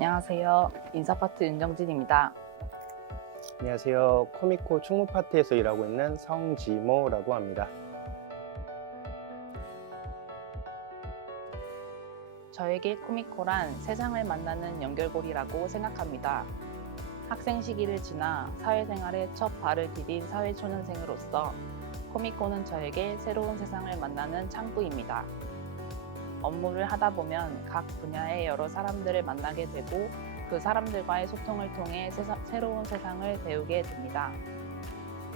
안녕하세요. 인사파트 윤정진입니다. 안녕하세요. 코미코 충무파트에서 일하고 있는 성지모라고 합니다. 저에게 코미코란 세상을 만나는 연결고리라고 생각합니다. 학생 시기를 지나 사회생활에 첫 발을 디딘 사회초년생으로서 코미코는 저에게 새로운 세상을 만나는 창구입니다. 업무를 하다 보면 각 분야의 여러 사람들을 만나게 되고 그 사람들과의 소통을 통해 세사- 새로운 세상을 배우게 됩니다.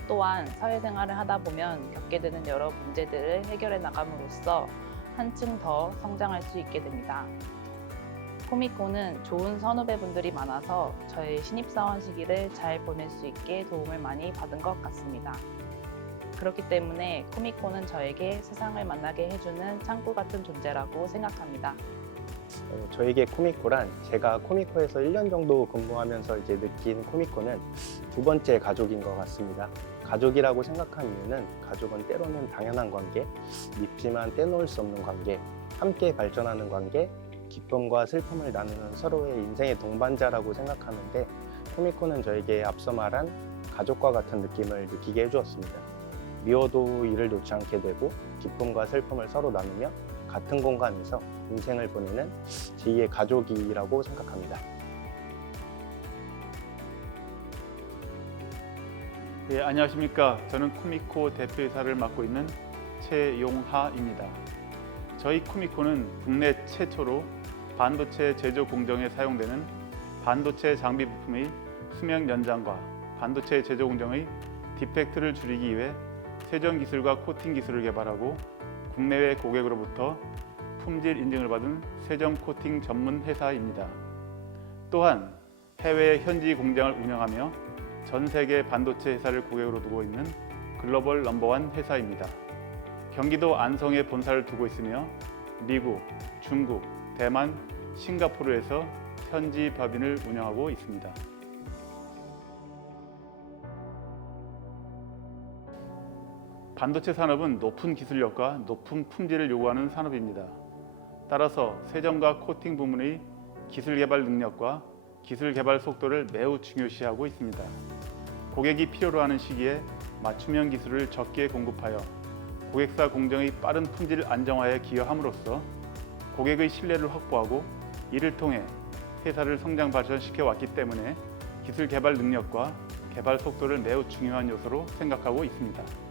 또한 사회생활을 하다 보면 겪게 되는 여러 문제들을 해결해 나감으로써 한층 더 성장할 수 있게 됩니다. 코미코는 좋은 선후배분들이 많아서 저의 신입사원 시기를 잘 보낼 수 있게 도움을 많이 받은 것 같습니다. 그렇기 때문에 코미코는 저에게 세상을 만나게 해주는 창구 같은 존재라고 생각합니다. 어, 저에게 코미코란 제가 코미코에서 1년 정도 근무하면서 이제 느낀 코미코는 두 번째 가족인 것 같습니다. 가족이라고 생각한 이유는 가족은 때로는 당연한 관계, 밉지만 떼놓을 수 없는 관계, 함께 발전하는 관계, 기쁨과 슬픔을 나누는 서로의 인생의 동반자라고 생각하는데 코미코는 저에게 앞서 말한 가족과 같은 느낌을 느끼게 해주었습니다. 미워도 이를 놓지 않게 되고 기쁨과 슬픔을 서로 나누며 같은 공간에서 인생을 보내는 제2의 가족이라고 생각합니다. 예, 안녕하십니까. 저는 코미코 대표이사를 맡고 있는 최용하입니다. 저희 코미코는 국내 최초로 반도체 제조 공정에 사용되는 반도체 장비 부품의 수명 연장과 반도체 제조 공정의 디펙트를 줄이기 위해 세정 기술과 코팅 기술을 개발하고 국내외 고객으로부터 품질 인증을 받은 세정 코팅 전문 회사입니다. 또한 해외 현지 공장을 운영하며 전 세계 반도체 회사를 고객으로 두고 있는 글로벌 넘버원 회사입니다. 경기도 안성에 본사를 두고 있으며 미국, 중국, 대만, 싱가포르에서 현지 법인을 운영하고 있습니다. 반도체 산업은 높은 기술력과 높은 품질을 요구하는 산업입니다. 따라서 세정과 코팅 부문의 기술 개발 능력과 기술 개발 속도를 매우 중요시하고 있습니다. 고객이 필요로 하는 시기에 맞춤형 기술을 적게 공급하여 고객사 공정의 빠른 품질 안정화에 기여함으로써 고객의 신뢰를 확보하고 이를 통해 회사를 성장 발전시켜 왔기 때문에 기술 개발 능력과 개발 속도를 매우 중요한 요소로 생각하고 있습니다.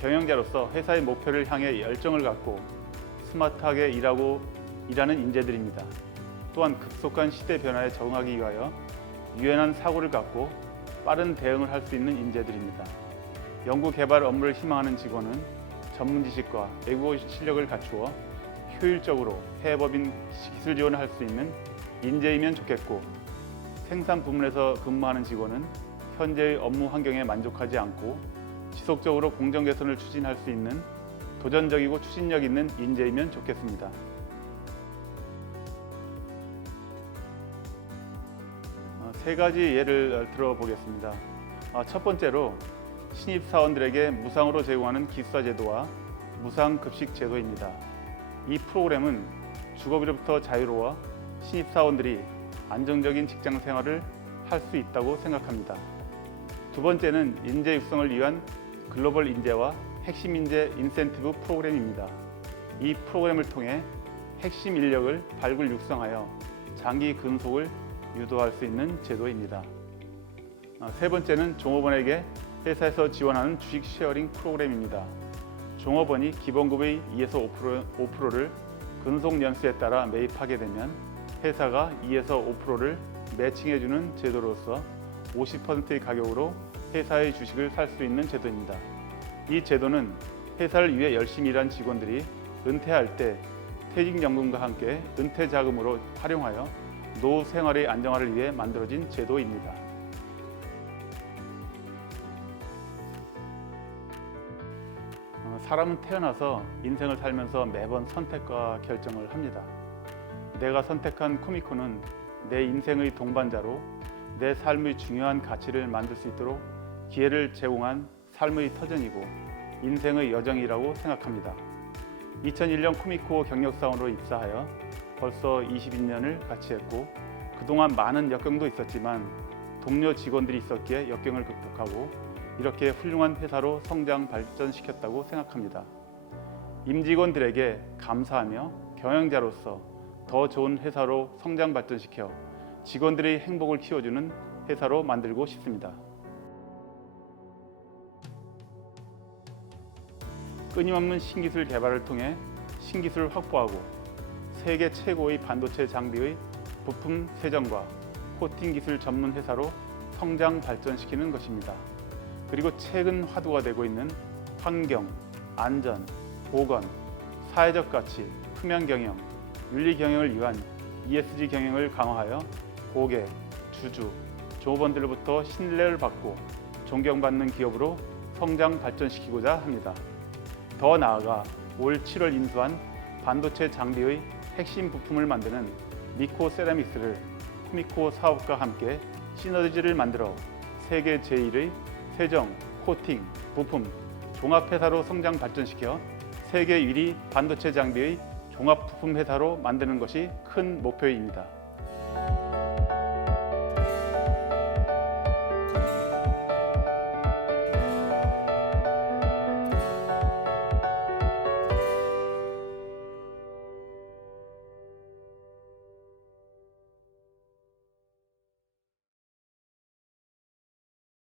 경영자로서 회사의 목표를 향해 열정을 갖고 스마트하게 일하고 일하는 인재들입니다. 또한 급속한 시대 변화에 적응하기 위하여 유연한 사고를 갖고 빠른 대응을 할 수 있는 인재들입니다. 연구 개발 업무를 희망하는 직원은 전문 지식과 외국어 실력을 갖추어 효율적으로 해법인 기술 지원을 할 수 있는 인재이면 좋겠고 생산 부문에서 근무하는 직원은 현재의 업무 환경에 만족하지 않고 지속적으로 공정 개선을 추진할 수 있는 도전적이고 추진력 있는 인재이면 좋겠습니다. 어, 세 가지 예를 들어보겠습니다. 어, 첫 번째로 신입 사원들에게 무상으로 제공하는 기숙사 제도와 무상 급식 제도입니다. 이 프로그램은 주거비로부터 자유로워 신입 사원들이 안정적인 직장 생활을 할 수 있다고 생각합니다. 두 번째는 인재 육성을 위한 글로벌 인재와 핵심 인재 인센티브 프로그램입니다. 이 프로그램을 통해 핵심 인력을 발굴 육성하여 장기 근속을 유도할 수 있는 제도입니다. 아, 세 번째는 종업원에게 회사에서 지원하는 주식 쉐어링 프로그램입니다. 종업원이 기본급의 2에서 5%, 5%를 근속 연수에 따라 매입하게 되면 회사가 2에서 5%를 매칭해주는 제도로서 50%의 가격으로 회사의 주식을 살 수 있는 제도입니다. 이 제도는 회사를 위해 열심히 일한 직원들이 은퇴할 때 퇴직연금과 함께 은퇴 자금으로 활용하여 노후 생활의 안정화를 위해 만들어진 제도입니다. 어, 사람은 태어나서 인생을 살면서 매번 선택과 결정을 합니다. 내가 선택한 코미코는 내 인생의 동반자로 내 삶의 중요한 가치를 만들 수 있도록 기회를 제공한 삶의 터전이고 인생의 여정이라고 생각합니다. 2001년 코미코 경력사원으로 입사하여 벌써 22년을 같이 했고 그동안 많은 역경도 있었지만 동료 직원들이 있었기에 역경을 극복하고 이렇게 훌륭한 회사로 성장 발전시켰다고 생각합니다. 임직원들에게 감사하며 경영자로서 더 좋은 회사로 성장 발전시켜 직원들의 행복을 키워주는 회사로 만들고 싶습니다. 끊임없는 신기술 개발을 통해 신기술을 확보하고 세계 최고의 반도체 장비의 부품 세정과 코팅 기술 전문 회사로 성장 발전시키는 것입니다. 그리고 최근 화두가 되고 있는 환경, 안전, 보건, 사회적 가치, 투명 경영, 윤리 경영을 위한 ESG 경영을 강화하여 고객, 주주, 조업원들로부터 신뢰를 받고 존경받는 기업으로 성장 발전시키고자 합니다. 더 나아가 올 7월 인수한 반도체 장비의 핵심 부품을 만드는 미코 세라믹스를 코미코 사업과 함께 시너지를 만들어 세계 제1의 세정, 코팅, 부품, 종합회사로 성장 발전시켜 세계 1위 반도체 장비의 종합 부품 회사로 만드는 것이 큰 목표입니다.